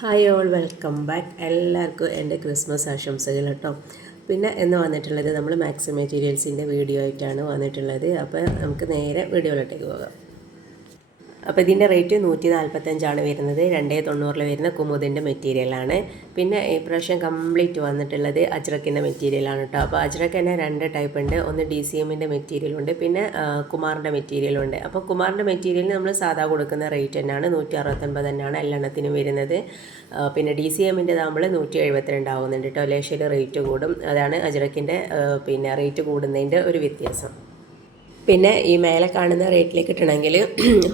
Hi all welcome back. എല്ലാവർക്കും എൻ്റെ Christmas ആശംസകൾ കേട്ടോ. പിന്നെ എന്ന് വന്നിട്ടുള്ളത് നമ്മൾ മാക്സ് മെറ്റീരിയൽസിൻ്റെ വീഡിയോ ആയിട്ടാണ് വന്നിട്ടുള്ളത്. അപ്പോൾ നമുക്ക് നേരെ വീഡിയോയിലോട്ടേക്ക് പോകാം. അപ്പോൾ ഇതിൻ്റെ റേറ്റ് 145 വരുന്നത്. 290 വരുന്ന കുമുദിൻ്റെ മെറ്റീരിയലാണ്. പിന്നെ ഈ പ്രാവശ്യം കംപ്ലീറ്റ് വന്നിട്ടുള്ളത് അജ്രക്കിൻ്റെ മെറ്റീരിയലാണ് കേട്ടോ. അപ്പോൾ അജ്രക്ക് തന്നെ 2 ടൈപ്പ് ഉണ്ട്. ഒന്ന് DCMൻ്റെ മെറ്റീരിയലുണ്ട്, പിന്നെ കുമാറിൻ്റെ മെറ്റീരിയലുണ്ട്. അപ്പോൾ കുമാറിൻ്റെ മെറ്റീരിയലിന് നമ്മൾ സാധാ കൊടുക്കുന്ന റേറ്റ് തന്നെയാണ് 169 തന്നെയാണ് എല്ലെണ്ണത്തിനും വരുന്നത്. പിന്നെ DCMൻ്റെ നമ്മൾ 172 ആവുന്നുണ്ട് കേട്ടോ. ലേശം റേറ്റ് കൂടും. അതാണ് അജ്രക്കിൻ്റെ പിന്നെ റേറ്റ് കൂടുന്നതിൻ്റെ ഒരു വ്യത്യാസം. പിന്നെ ഈ മേലെ കാണുന്ന റേറ്റിലേക്ക് കിട്ടണമെങ്കിൽ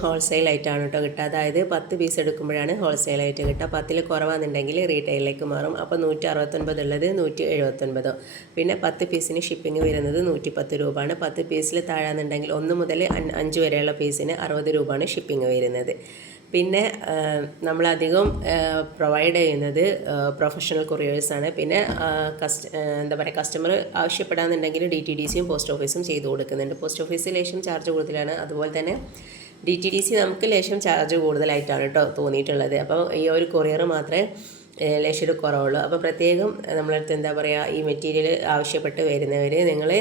ഹോൾസെയിലായിട്ടാണ് കേട്ടോ കിട്ടുക. അതായത് 10 പീസ് എടുക്കുമ്പോഴാണ് ഹോൾസെയിലായിട്ട് കിട്ടുക. 10 കുറവാണെന്നുണ്ടെങ്കിൽ റീറ്റെയിലേക്ക് മാറും. അപ്പോൾ 169 ഉള്ളത് 179. പിന്നെ 10 പീസിന് ഷിപ്പിംഗ് വരുന്നത് 110 രൂപയാണ്. 10 പീസിൽ താഴാന്നുണ്ടെങ്കിൽ 1 മുതൽ 5 വരെയുള്ള പീസിന് 60 രൂപയാണ് ഷിപ്പിംഗ് വരുന്നത്. പിന്നെ നമ്മളധികം പ്രൊവൈഡ് ചെയ്യുന്നത് പ്രൊഫഷണൽ കൊറിയേഴ്സാണ്. പിന്നെ എന്താ പറയുക, കസ്റ്റമർ ആവശ്യപ്പെടാന്നുണ്ടെങ്കിൽ DTDCയും പോസ്റ്റ് ഓഫീസും ചെയ്തു കൊടുക്കുന്നുണ്ട്. പോസ്റ്റ് ഓഫീസ് ലേശം ചാർജ് കൂടുതലാണ്. അതുപോലെ തന്നെ DTDC നമുക്ക് ലേശം ചാർജ് കൂടുതലായിട്ടാണ് കേട്ടോ തോന്നിയിട്ടുള്ളത്. അപ്പോൾ ഈ ഒരു കൊറിയർ മാത്രമേ ലേശം കുറവുള്ളൂ. അപ്പോൾ പ്രത്യേകം നമ്മളടുത്ത് എന്താ പറയുക, ഈ മെറ്റീരിയൽ ആവശ്യപ്പെട്ട് വരുന്നവർ നിങ്ങൾ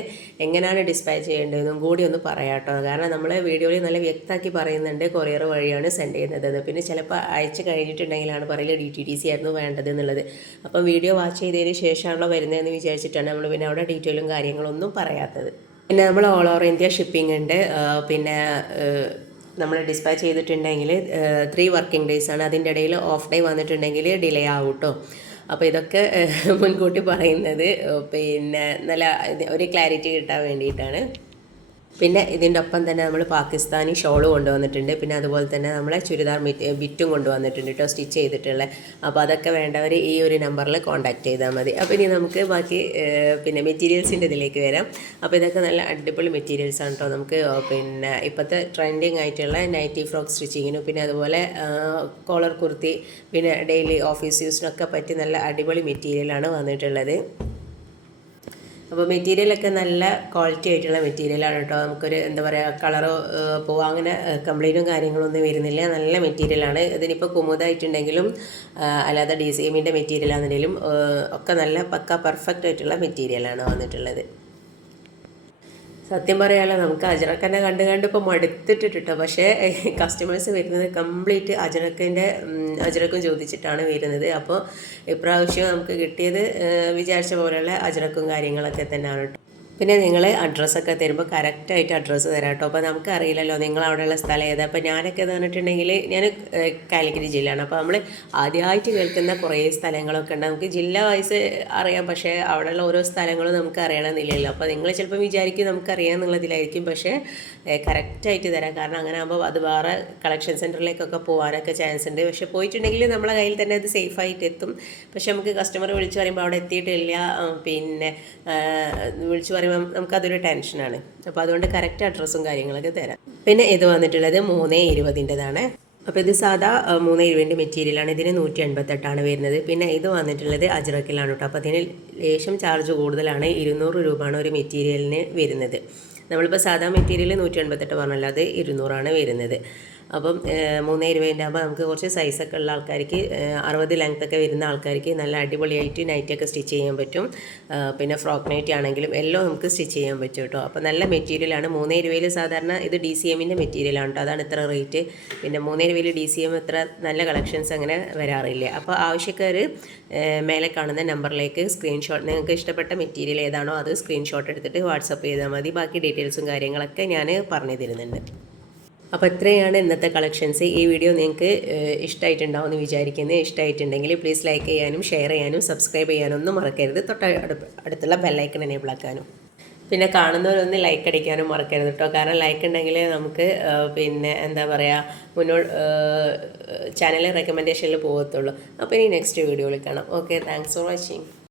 എങ്ങനെയാണ് ഡിസ്പാച്ച് ചെയ്യേണ്ടതെന്നും കൂടി ഒന്ന് പറയാം കേട്ടോ. കാരണം നമ്മൾ വീഡിയോയിൽ നല്ല വ്യക്തമാക്കി പറയുന്നുണ്ട് കൊറിയർ വഴിയാണ് സെൻഡ് ചെയ്യുന്നത്. പിന്നെ ചിലപ്പോൾ അയച്ച് കഴിഞ്ഞിട്ടുണ്ടെങ്കിലാണ് പറയൽ DTDC ആയിരുന്നു വേണ്ടത് എന്നുള്ളത്. അപ്പം വീഡിയോ വാച്ച് ചെയ്തതിന് ശേഷമാണല്ലോ വരുന്നതെന്ന് വിചാരിച്ചിട്ടാണ് നമ്മൾ പിന്നെ അവിടെ ഡീറ്റെയിലും കാര്യങ്ങളൊന്നും പറയാത്തത്. പിന്നെ നമ്മൾ ഓൾ ഓവർ ഇന്ത്യ ഷിപ്പിംഗ് ഉണ്ട്. പിന്നെ നമ്മൾ ഡിസ്പാച്ച് ചെയ്തിട്ടുണ്ടെങ്കിൽ 3 വർക്കിംഗ് ഡേയ്സ് ആണ്. അതിൻ്റെ ഇടയിൽ ഓഫ് ഡേ വന്നിട്ടുണ്ടെങ്കിൽ ഡിലേ ആവും കേട്ടോ. അപ്പോൾ ഇതൊക്കെ മുൻകൂട്ടി പറയുന്നത് പിന്നെ നല്ല ഒരു ക്ലാരിറ്റി കിട്ടാൻ വേണ്ടിയിട്ടാണ്. പിന്നെ ഇതിൻ്റെ ഒപ്പം തന്നെ നമ്മൾ പാകിസ്ഥാനി ഷോള് കൊണ്ടുവന്നിട്ടുണ്ട്. പിന്നെ അതുപോലെ തന്നെ നമ്മളെ ചുരിദാർ ബിറ്റും കൊണ്ടുവന്നിട്ടുണ്ട് കേട്ടോ, സ്റ്റിച്ച് ചെയ്തിട്ടുള്ള. അപ്പോൾ അതൊക്കെ വേണ്ടവർ ഈ ഒരു നമ്പറിൽ കോൺടാക്റ്റ് ചെയ്താൽ മതി. അപ്പോൾ ഇനി നമുക്ക് ബാക്കി പിന്നെ മെറ്റീരിയൽസിൻ്റെ ഇതിലേക്ക് വരാം. അപ്പോൾ ഇതൊക്കെ നല്ല അടിപൊളി മെറ്റീരിയൽസാണ് കേട്ടോ. നമുക്ക് പിന്നെ ഇപ്പോഴത്തെ ട്രെൻഡിങ് ആയിട്ടുള്ള നൈറ്റി ഫ്രോക്ക് സ്റ്റിച്ചിങ്ങിനും പിന്നെ അതുപോലെ കോളർ കുർത്തി പിന്നെ ഡെയിലി ഓഫീസ് യൂസിനൊക്കെ പറ്റി നല്ല അടിപൊളി മെറ്റീരിയലാണ് വന്നിട്ടുള്ളത്. അപ്പോൾ മെറ്റീരിയലൊക്കെ നല്ല ക്വാളിറ്റി ആയിട്ടുള്ള മെറ്റീരിയലാണ് കേട്ടോ. നമുക്കൊരു എന്താ പറയുക, കളറോ പോവാ അങ്ങനെ കംപ്ലൈൻറ്റും കാര്യങ്ങളൊന്നും വരുന്നില്ല. നല്ല മെറ്റീരിയലാണ്. ഇതിനിപ്പോൾ കുമുദായിട്ടുണ്ടെങ്കിലും അല്ലാതെ DCMൻ്റെ മെറ്റീരിയലാണെന്നുണ്ടെങ്കിലും ഒക്കെ നല്ല പക്ക പെർഫെക്റ്റ് ആയിട്ടുള്ള മെറ്റീരിയലാണ് വന്നിട്ടുള്ളത്. സത്യം പറയാമല്ലോ, നമുക്ക് അജ്രക്കന്നെ കണ്ട് ഇപ്പോൾ മടുത്തിട്ടിട്ടോ. പക്ഷേ കസ്റ്റമേഴ്സ് വരുന്നത് കംപ്ലീറ്റ് അജ്രക്കും ചോദിച്ചിട്ടാണ് വരുന്നത്. അപ്പോൾ ഇപ്രാവശ്യം നമുക്ക് കിട്ടിയത് വിചാരിച്ച പോലെയുള്ള അജ്രക്കും കാര്യങ്ങളൊക്കെ തന്നെയാണ് കേട്ടോ. പിന്നെ നിങ്ങൾ അഡ്രസ്സൊക്കെ തരുമ്പോൾ കറക്റ്റായിട്ട് അഡ്രസ്സ് തരാം കേട്ടോ. അപ്പോൾ നമുക്കറിയില്ലല്ലോ നിങ്ങൾ അവിടെയുള്ള സ്ഥലം ഏതാ. അപ്പോൾ ഞാനൊക്കെ പറഞ്ഞിട്ടുണ്ടെങ്കിൽ ഞാൻ കാലിക്കറ്റ് ജില്ലയാണ്. അപ്പോൾ നമ്മൾ ആദ്യമായിട്ട് കേൾക്കുന്ന കുറേ സ്ഥലങ്ങളൊക്കെ ഉണ്ട്. നമുക്ക് ജില്ല വൈസ് അറിയാം, പക്ഷേ അവിടെയുള്ള ഓരോ സ്ഥലങ്ങളും നമുക്ക് അറിയണമെന്നില്ലല്ലോ. അപ്പോൾ നിങ്ങൾ ചിലപ്പോൾ വിചാരിക്കും നമുക്കറിയാമെന്നുള്ളതിലായിരിക്കും, പക്ഷേ കറക്റ്റായിട്ട് തരാം. കാരണം അങ്ങനെ ആകുമ്പോൾ അത് വേറെ കളക്ഷൻ സെൻറ്ററിലേക്കൊക്കെ പോകാനൊക്കെ ചാൻസ് ഉണ്ട്. പക്ഷേ പോയിട്ടുണ്ടെങ്കിൽ നമ്മളെ കയ്യിൽ തന്നെ അത് സേഫായിട്ട് എത്തും. പക്ഷെ നമുക്ക് കസ്റ്റമർ വിളിച്ച് പറയുമ്പോൾ അവിടെ എത്തിയിട്ടില്ല, പിന്നെ വിളിച്ച് പറയുമ്പോൾ നമുക്കതൊരു ടെൻഷനാണ്. അപ്പോൾ അതുകൊണ്ട് കറക്റ്റ് അഡ്രസ്സും കാര്യങ്ങളൊക്കെ തരാം. പിന്നെ ഇത് വന്നിട്ടുള്ളത് 320-ൻ്റെതാണ്. അപ്പോൾ ഇത് സാധാ 320 മെറ്റീരിയലാണ്. ഇതിന് 188 വരുന്നത്. പിന്നെ ഇത് വന്നിട്ടുള്ളത് അജ്രക്കിലാണ് കേട്ടോ. അപ്പോൾ അതിന് ലേശം ചാർജ് കൂടുതലാണ്. 200 രൂപയാണ് ഒരു മെറ്റീരിയലിന് വരുന്നത്. നമ്മളിപ്പോൾ സാധാ മെറ്റീരിയൽ 188 പറഞ്ഞല്ലോ, അത് 200 വരുന്നത്. അപ്പം 320 ആകുമ്പോൾ നമുക്ക് കുറച്ച് സൈസൊക്കെ ഉള്ള ആൾക്കാർക്ക് 60 ലെങ്ത്തൊക്കെ വരുന്ന ആൾക്കാർക്ക് നല്ല അടിപൊളിയായിട്ട് നൈറ്റൊക്കെ സ്റ്റിച്ച് ചെയ്യാൻ പറ്റും. പിന്നെ ഫ്രോക്ക് നൈറ്റി ആണെങ്കിലും എല്ലാം നമുക്ക് സ്റ്റിച്ച് ചെയ്യാൻ പറ്റും കേട്ടോ. അപ്പോൾ നല്ല മെറ്റീരിയലാണ്. 320 സാധാരണ ഇത് DCMൻ്റെ മെറ്റീരിയലാണ് കേട്ടോ. അതാണ് ഇത്ര റേറ്റ്. പിന്നെ 320 DCM ഇത്ര നല്ല കളക്ഷൻസ് അങ്ങനെ വരാറില്ല. അപ്പോൾ ആവശ്യക്കാർ മേലെ കാണുന്ന നമ്പറിലേക്ക് സ്ക്രീൻഷോട്ട്, നിങ്ങൾക്ക് ഇഷ്ടപ്പെട്ട മെറ്റീരിയൽ ഏതാണോ അത് സ്ക്രീൻഷോട്ട് എടുത്തിട്ട് വാട്സപ്പ് ചെയ്താൽ മതി. ബാക്കി ഡീറ്റെയിൽസും കാര്യങ്ങളൊക്കെ ഞാൻ പറഞ്ഞു തരുന്നുണ്ട്. അപ്പോൾ ഇത്രയാണ് ഇന്നത്തെ കളക്ഷൻസ്. ഈ വീഡിയോ നിങ്ങൾക്ക് ഇഷ്ടമായിട്ടുണ്ടാവുമെന്ന് വിചാരിക്കുന്നത്. ഇഷ്ടമായിട്ടുണ്ടെങ്കിൽ പ്ലീസ് ലൈക്ക് ചെയ്യാനും ഷെയർ ചെയ്യാനും സബ്സ്ക്രൈബ് ചെയ്യാനും ഒന്നും മറക്കരുത്. അടുത്തുള്ള ബെല്ലൈക്കൺ എനേബിൾ ആക്കാനും. പിന്നെ കാണുന്നവരൊന്ന് ലൈക്ക് അടിക്കാനും മറക്കരുത് കേട്ടോ. കാരണം ലൈക്ക് ഉണ്ടെങ്കിൽ നമുക്ക് പിന്നെ എന്താ പറയുക, ചാനൽ റെക്കമെൻഡേഷനിൽ പോകത്തുള്ളൂ. അപ്പോൾ ഇനി നെക്സ്റ്റ് വീഡിയോയിൽ കാണാം. Okay, thanks for watching.